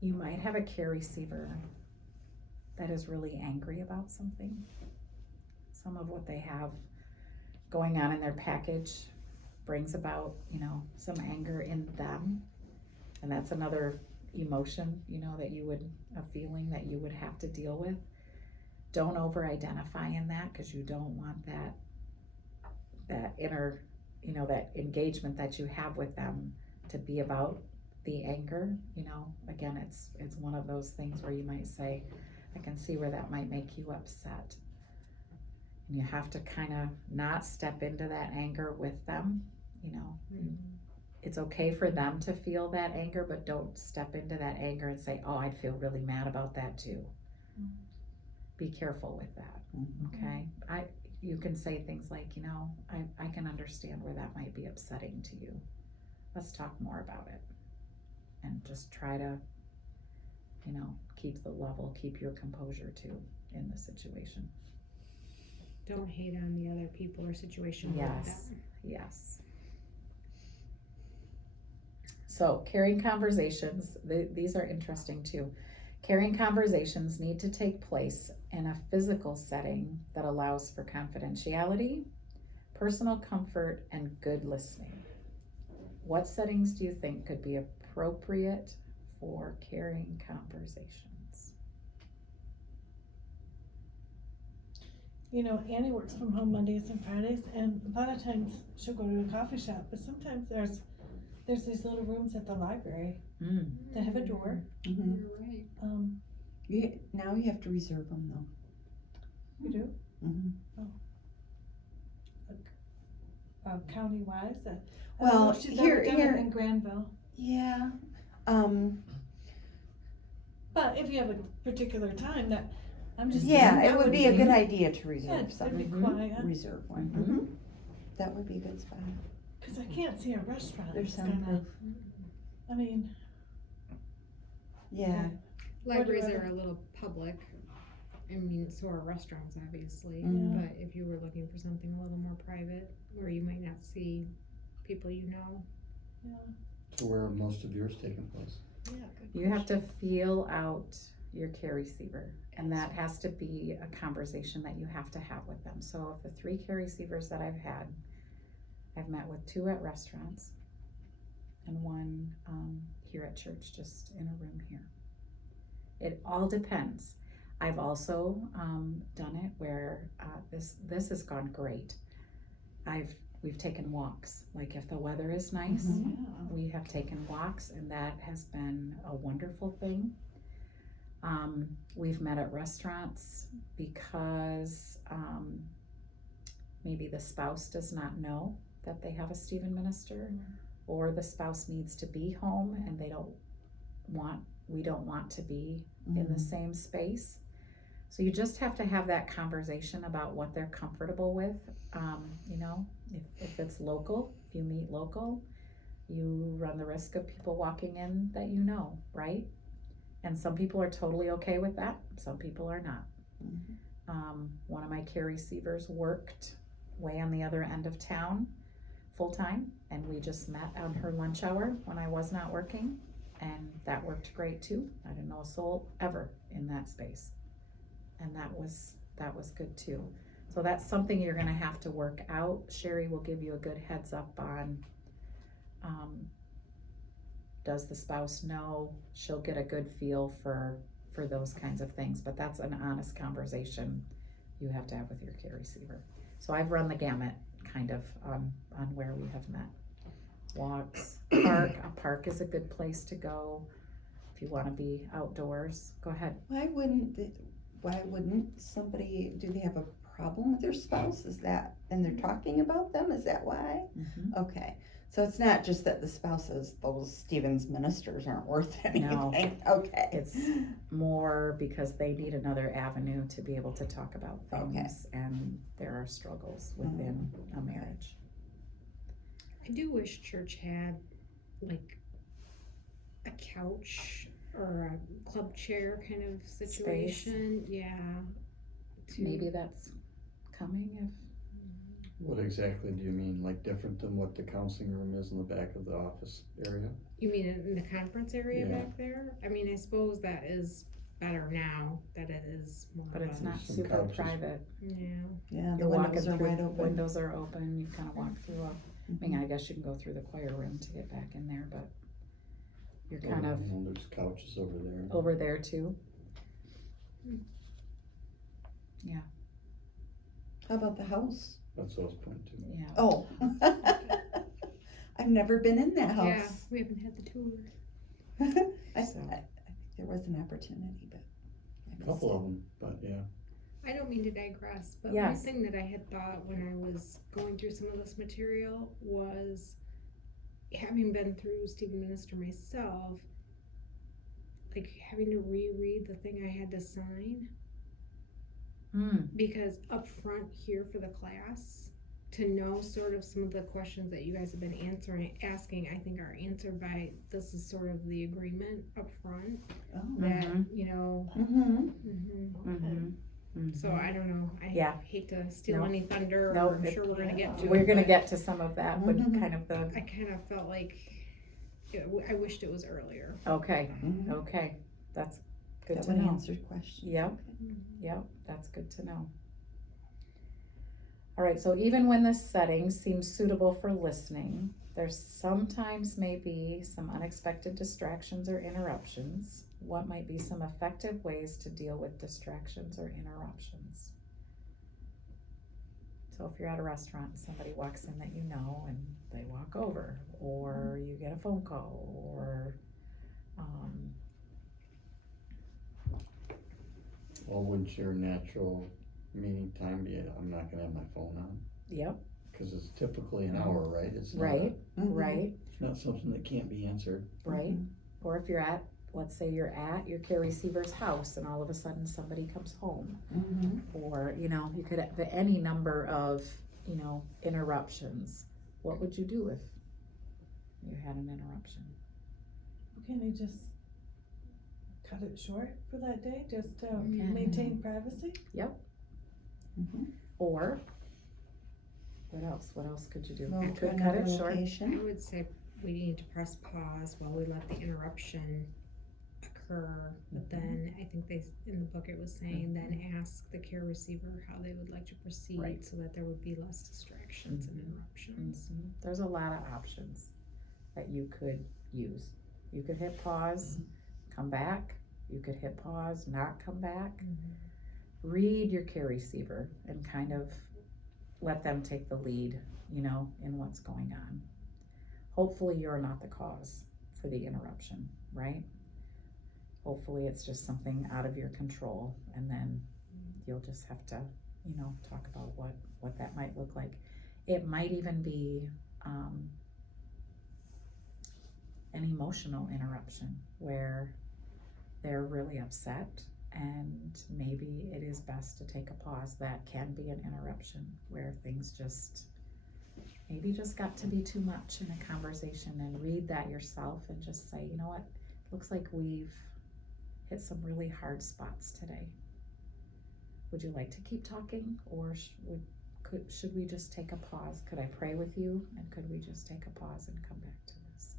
You might have a care receiver that is really angry about something. Some of what they have going on in their package brings about, some anger in them. And that's another emotion, a feeling that you would have to deal with. Don't over-identify in that, because you don't want that inner, that engagement that you have with them to be about the anger. Again, it's one of those things where you might say, I can see where that might make you upset. And you have to kind of not step into that anger with them, It's okay for them to feel that anger, but don't step into that anger and say, oh, I'd feel really mad about that too. Be careful with that, okay? You can say things like, I can understand where that might be upsetting to you. Let's talk more about it. And just try to, keep the level, keep your composure too in the situation. Don't hate on the other people or situation. Yes, yes. So caring conversations, these are interesting too. Caring conversations need to take place in a physical setting that allows for confidentiality, personal comfort, and good listening. What settings do you think could be appropriate for caring conversations? Annie works from home Mondays and Fridays, and a lot of times she'll go to a coffee shop, but sometimes there's these little rooms at the library that have a door. Mm-hmm. You're right. Now you have to reserve them though. You do? Mm-hmm. County-wise, I don't know Well, if she's here- ever done here- it in Granville. Yeah. But if you have a particular time that, I'm just Yeah, saying, it would be a good idea to yeah, reserve it'd something. be Mhm. quiet, Reserve one. Mhm. Mm-hmm. That would be a good spot. cause I can't see a restaurant, There's it's gonna, soundproof. I mean, Yeah. Libraries What do are a little public. I mean, so are restaurants, obviously. Mhm. But if you were looking for something a little more private, where you might not see people yeah. So where are most of yours taking place? Yeah, good. You have to feel out your care receiver, and that has to be a conversation that you have to have with them. So of the 3 care receivers that I've had, I've met with 2 at restaurants and 1 here at church, just in a room here. It all depends. I've also done it where this has gone great. We've taken walks. Like if the weather is nice, we have taken walks, and that has been a wonderful thing. We've met at restaurants because maybe the spouse does not know that they have a Stephen minister, or the spouse needs to be home and we don't want to be in the same space. So you just have to have that conversation about what they're comfortable with. You know, if it's local, if you meet local, you run the risk of people walking in that you know, right? And some people are totally okay with that. Some people are not. One of my care receivers worked way on the other end of town full-time, and we just met on her lunch hour when I was not working, and that worked great too. I didn't know a soul ever in that space, and that was good too. So that's something you're gonna have to work out. Sherry will give you a good heads up on, does the spouse know? She'll get a good feel for those kinds of things, but that's an honest conversation you have to have with your care receiver. So I've run the gamut kind of on where we have met. Walks, a park is a good place to go if you want to be outdoors. Go ahead. Why wouldn't somebody, do they have a problem with their spouse? Is that, and they're talking about them? Is that why? Okay. So it's not just that the spouses, those Stephen's ministers aren't worth anything. No. Okay. It's more because they need another avenue to be able to talk about things, and there are struggles within a marriage. I do wish church had like a couch or a club chair kind of situation. Yeah. Maybe that's coming if. What exactly do you mean? Like different than what the counseling room is in the back of the office area? You mean in the conference area Yeah. back there? I mean, I suppose that is better now that it is more. But it's of a- not Some super couches. private. Yeah. Yeah, the You're walking windows are through, wide open. windows are open, you kind of walk through I mean, I guess you can go through the choir room to get back in there, but you're kind of There's couches over there. over there too. How about the house? That's what I was pointing to. Yeah. Oh. I've never been in that Yeah, house. we haven't had the tour. I So. think there was an opportunity, but I A missed couple it. of them, but yeah. I don't mean to digress, but Yes. one thing that I had thought when I was going through some of this material was, having been through Stephen Minister myself, like having to reread the thing I had to sign, because up front here for the class, to know sort of some of the questions that you guys have been asking, I think are answered by, this is sort of the agreement up front, Oh. that, you know. So I don't know, I Yeah. hate to steal No. any thunder, No, or I'm sure we're gonna get to it. We're gonna but get to some of that, but kind of I kind of felt like, I wished it was earlier. okay, Mhm. okay, that's good That to would know. answer questions. Yep, yep, that's good to know. All right, so even when the setting seems suitable for listening, there sometimes may be some unexpected distractions or interruptions. What might be some effective ways to deal with distractions or interruptions? So if you're at a restaurant and somebody walks in that you know and they walk over, or you get a phone call, or Well, wouldn't your natural meeting time be, I'm not gonna have my phone on? yep, Cause it's typically an hour, right? It's not, right, Mhm. right, it's not something that can't be answered. right. Or if you're at, let's say you're at your care receiver's house and all of a sudden somebody comes home, Mhm. or, you know, you could have any number of, you know, interruptions. What would you do if you had an interruption? Can you just cut it short for that day, just to can. maintain privacy? Mhm. Or, what else could you do? Move You to could cut another it short. I location. would say we need to press pause while we let the interruption occur, but then I think in the book it was saying, then ask the care receiver how they would like to proceed, Right. so that there would be less distractions and interruptions. There's a lot of options that you could use. You could hit pause, come back, You could hit pause, not come back. Read your care receiver and kind of let them take the lead, you know, in what's going on. Hopefully you're not the cause for the interruption, right? Hopefully it's just something out of your control, and then you'll just have to, you know, talk about what that might look like. It might even be an emotional interruption where they're really upset, and maybe it is best to take a pause. That can be an interruption where things maybe just got to be too much in a conversation, and read that yourself and just say, you know what, looks like we've hit some really hard spots today. Would you like to keep talking, or should we just take a pause? Could I pray with you, and could we just take a pause and come back to this?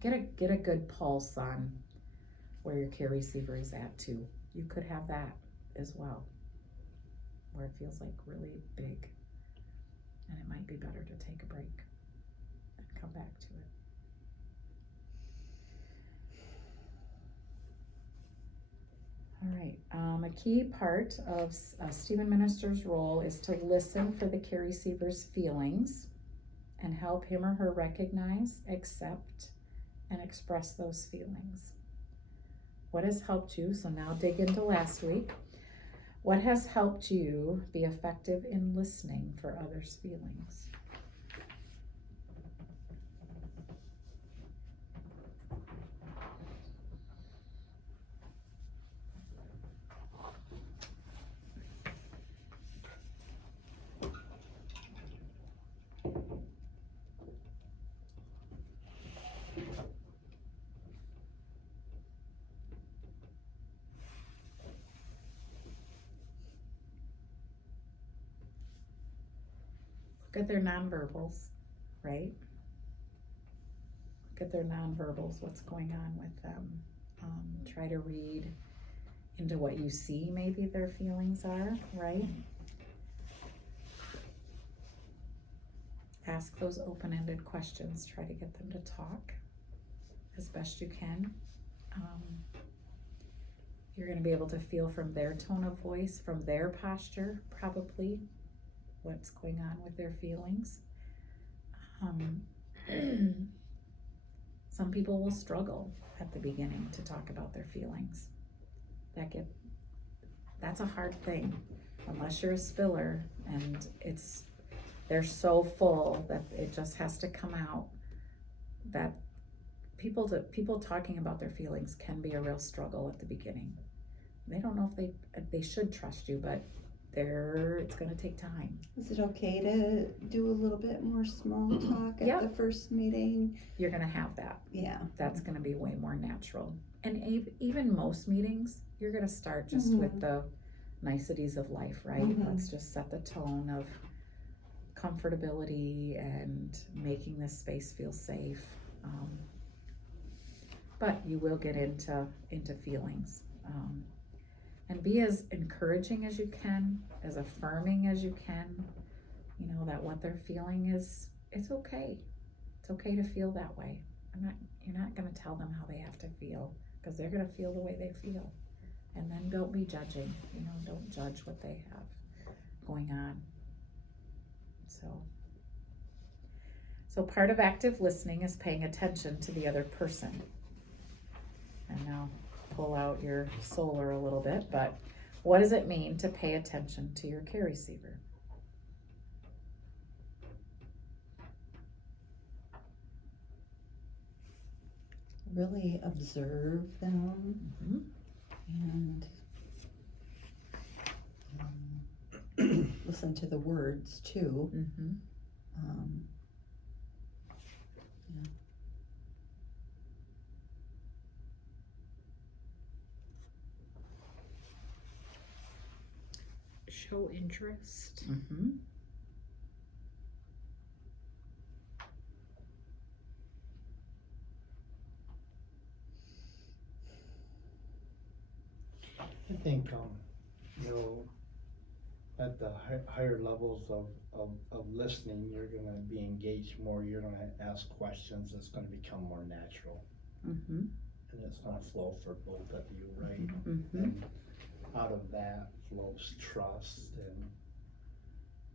Get a good pulse on where your care receiver is at too. You could have that as well, where it feels like really big, and it might be better to take a break and come back to it. All right, a key part of a Stephen minister's role is to listen for the care receiver's feelings and help him or her recognize, accept, and express those feelings. What has helped you? So now dig into last week. What has helped you be effective in listening for others' feelings? Look at their nonverbals, right? Look at their nonverbals, what's going on with them. Try to read into what you see maybe their feelings are, right? Ask those open-ended questions. Try to get them to talk as best you can. You're going to be able to feel from their tone of voice, from their posture, probably, what's going on with their feelings. Some people will struggle at the beginning to talk about their feelings. That's a hard thing, unless you're a spiller and they're so full that it just has to come out. That people talking about their feelings can be a real struggle at the beginning. They don't know if they should trust you, but it's going to take time. Is it okay to do a little bit more small talk at the first meeting? You're going to have that. Yeah. That's going to be way more natural. And even most meetings, you're going to start just with the niceties of life, right? Let's just set the tone of comfortability and making this space feel safe. But you will get into feelings. And be as encouraging as you can, as affirming as you can, you know, that what they're feeling it's okay. It's okay to feel that way. You're not gonna tell them how they have to feel, because they're gonna feel the way they feel. And then don't be judging, you know, don't judge what they have going on. So part of active listening is paying attention to the other person. And now pull out your solar a little bit, but what does it mean to pay attention to your care receiver? Really observe them and listen to the words too. Show interest. I think, you know, at the higher levels of listening, you're gonna be engaged more, you're gonna ask questions, it's gonna become more natural. and it's gonna flow for both of you, right? Mm-hmm. And out of that flows trust and,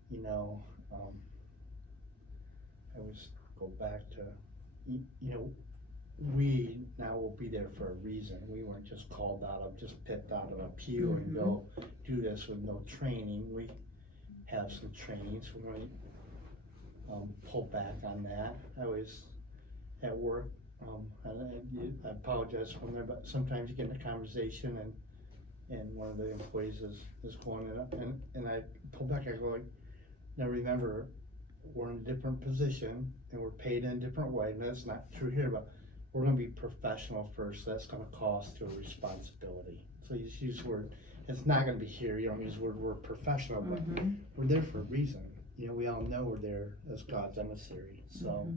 you know, I always go back to, you know, we now will be there for a reason. We weren't just called out of, just picked out of a pew and go do this with no training. We have some training, so we're going to pull back on that. I was at work, I apologize from there, but sometimes you get in a conversation and one of the employees is going and I pull back, I go like, now remember, we're in a different position and we're paid in a different way, and that's not true here, but we're gonna be professional first, that's gonna call us to a responsibility. So you just use the word, it's not gonna be here, you don't use the word, we're professional, but we're there for a reason. You know, we all know we're there as God's emissary, so,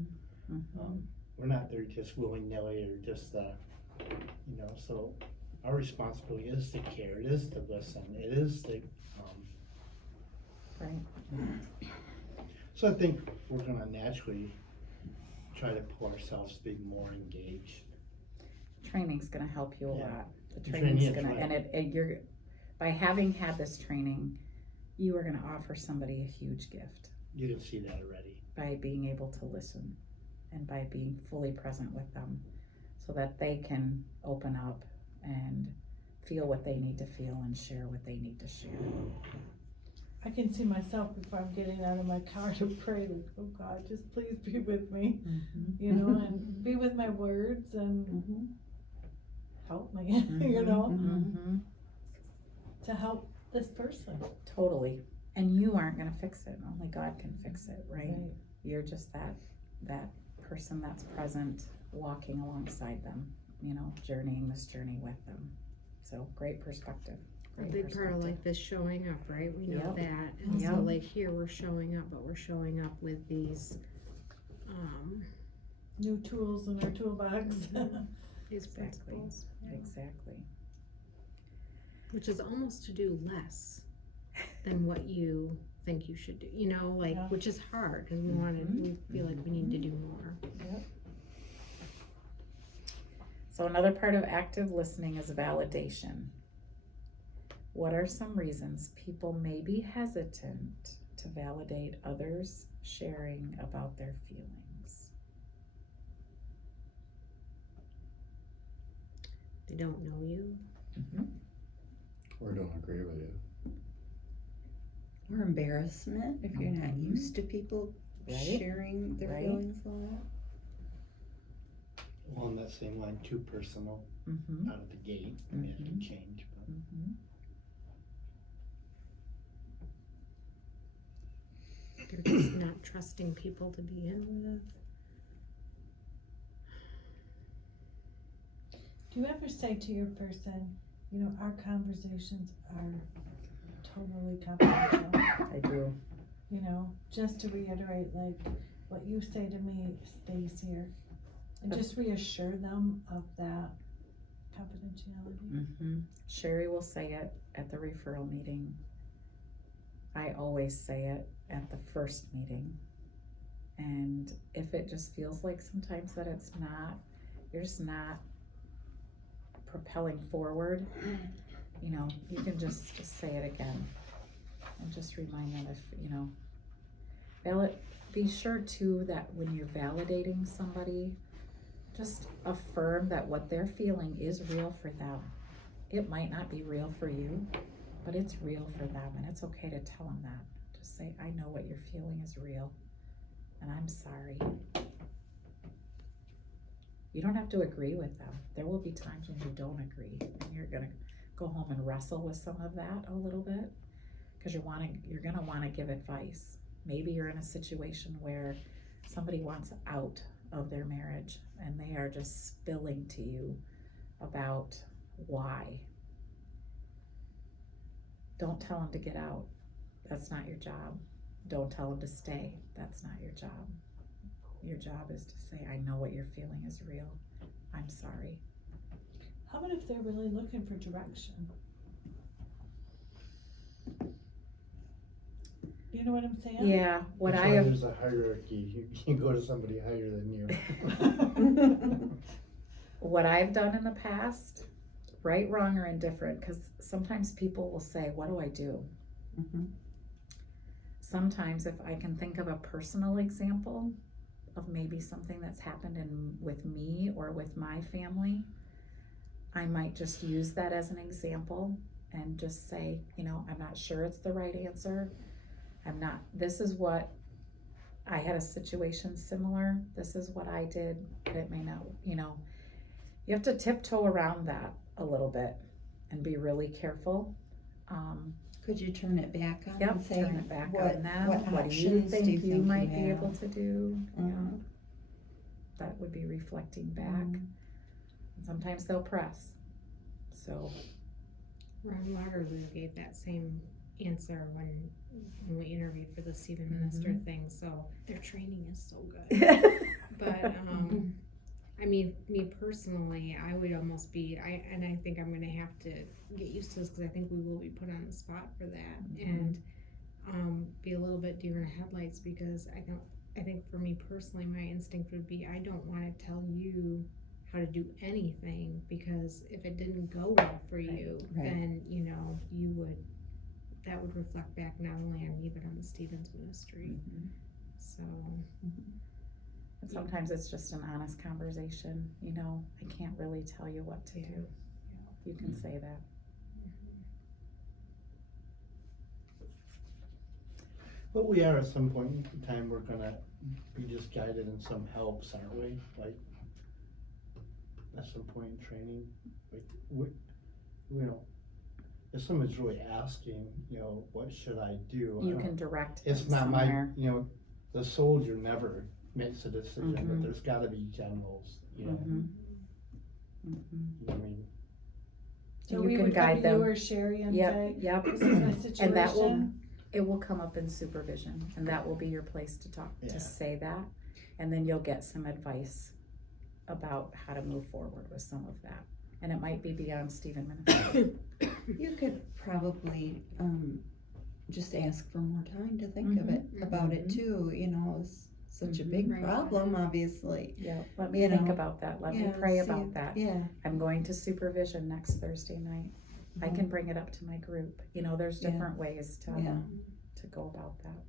we're not there just willy-nilly or just, you know, so our responsibility is to care, it is to listen, it is to, Right. so I think we're gonna naturally try to pull ourselves to be more engaged. Training's gonna help you a Yeah. lot. The The training's training is gonna, right. and you're, by having had this training, you are gonna offer somebody a huge gift You can see that already. by being able to listen and by being fully present with them so that they can open up and feel what they need to feel and share what they need to share. I can see myself before I'm getting out of my car to pray, like, oh God, just please be with me, you know, and be with my words and help me, you know, to help this person. Totally. And you aren't gonna fix it. Only God can fix it, right? Right. You're just that person that's present, walking alongside them, you know, journeying this journey with them. So great perspective. A Great big part of perspective. life is showing up, right? We know Yep. that. And so Yep. like here, we're showing up, but we're showing up with these, New tools in our toolbox. these Exactly. principles. Exactly. Which is almost to do less than what you think you should do, you know, like, Yeah. which is hard, cause we feel like we need to do more. So another part of active listening is validation. What are some reasons people may be hesitant to validate others sharing about their feelings? They don't know you. Or don't agree with you. Or embarrassment if you're not used to people Right. sharing their Right. feelings a lot. Along that same line, too personal Mm-hmm. out of the gate. I mean, it can change, but. Mm-hmm. They're just not trusting people to be in with. Do you ever say to your person, you know, our conversations are totally confidential? I do. You know, just to reiterate, like, what you say to me stays here. And just reassure them of that confidentiality. Mm-hmm. Sherry will say it at the referral meeting. I always say it at the first meeting. And if it just feels like sometimes that it's not, you're just not propelling forward, you know, you can just say it again. And just remind them if, you know, be sure too that when you're validating somebody, just affirm that what they're feeling is real for them. It might not be real for you, but it's real for them, and it's okay to tell them that. Just say, I know what you're feeling is real, and I'm sorry. You don't have to agree with them. There will be times when you don't agree, and you're gonna go home and wrestle with some of that a little bit, because you're gonna wanna give advice. Maybe you're in a situation where somebody wants out of their marriage and they are just spilling to you about why. Don't tell them to get out. That's not your job. Don't tell them to stay. That's not your job. Your job is to say, I know what you're feeling is real. I'm sorry. How about if they're really looking for direction? You know what I'm saying? Yeah, what That's I why have, There's a hierarchy, you can go to somebody higher than you. what I've done in the past, right, wrong, or indifferent, because sometimes people will say, what do I do? Mhm. Sometimes if I can think of a personal example of maybe something that's happened with me or with my family, I might just use that as an example and just say, I'm not sure it's the right answer. This is what, I had a situation similar, this is what I did, but it may not, you have to tiptoe around that a little bit and be really careful. Could you turn it back on Yep, and say, turn it back what, on them. what What do you options think you might be have? able to do? Mhm. That would be reflecting back. Mhm. Sometimes they'll press. So, Ron Waterloo gave that same answer when we interviewed for the Stephen Minister thing, so their training is so good. But, I mean, me personally, I would almost be, and I think I'm gonna have to get used to this, cause I think we will be put on the spot for that, and, be a little bit deer in the headlights, because I think for me personally, my instinct would be, I don't wanna tell you how to do anything, because if it didn't go well for you, Right. then, that would reflect back not only on me, but on the Stevens ministry, so. and sometimes it's just an honest conversation, I can't really tell you what to do. You can say that. But we are at some point in time, we're gonna be just guided in some helps, aren't we? Like, at some point in training, like, if someone's really asking, what should I do? You can direct It's them not somewhere. the soldier never makes a decision, Mhm. but there's gotta be generals, Mhm. you know what I mean? So You we can would come guide to them. you or Sherry and Yep, say, yep. this is my situation. And that will, it will come up in supervision, and that will be your place to talk, Yeah. to say that. And then you'll get some advice about how to move forward with some of that. And it might be beyond Stephen Ministry. You could probably, just ask for more time to think of it, about it too, it's such a big Right. problem, obviously. Yeah, let me You think know, about that, let me Yeah, pray see about if- that. Yeah. I'm going to supervision next Thursday night. I can bring it up to my group, there's Yeah. different ways Yeah. to go about that.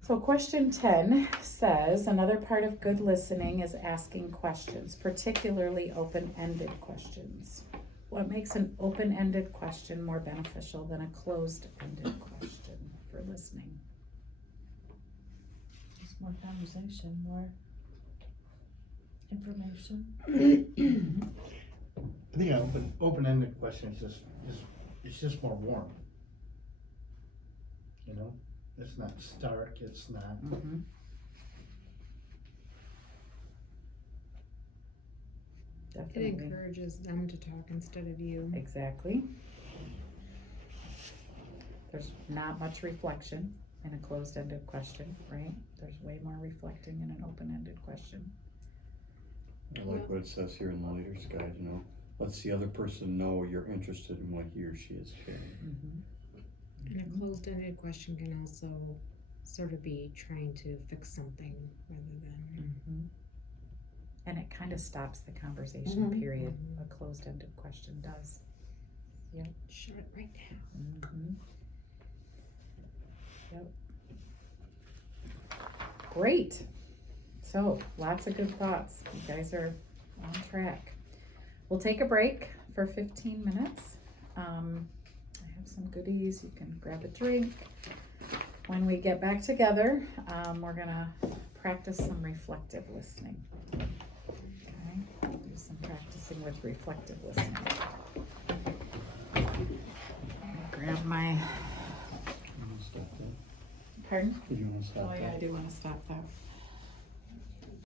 So question 10 says, another part of good listening is asking questions, particularly open-ended questions. What makes an open-ended question more beneficial than a closed-ended question for listening? Just more conversation, more information. I think an open-ended question is it's just more warm. It's not stark, it's not. Mm-hmm. It Definitely. encourages them to talk instead of you. Exactly. There's not much reflection in a closed-ended question, right? There's way more reflecting in an open-ended question. I like what it says here in the leader's guide, lets the other person know you're interested in what he or she is sharing. Mm-hmm. And a closed-ended question can also sort of be trying to fix something rather than. Mm-hmm. And it kind of stops the conversation, Mhm. period. A closed-ended question does. Shut it right now. Mm-hmm. Yep. Great. So, lots of good thoughts. You guys are on track. We'll take a break for 15 minutes. I have some goodies. You can grab a drink. When we get back together, we're gonna practice some reflective listening. Okay, do some practicing with reflective listening. Grab my, You wanna stop that? pardon? Did you wanna stop Oh yeah, that? I do wanna stop that.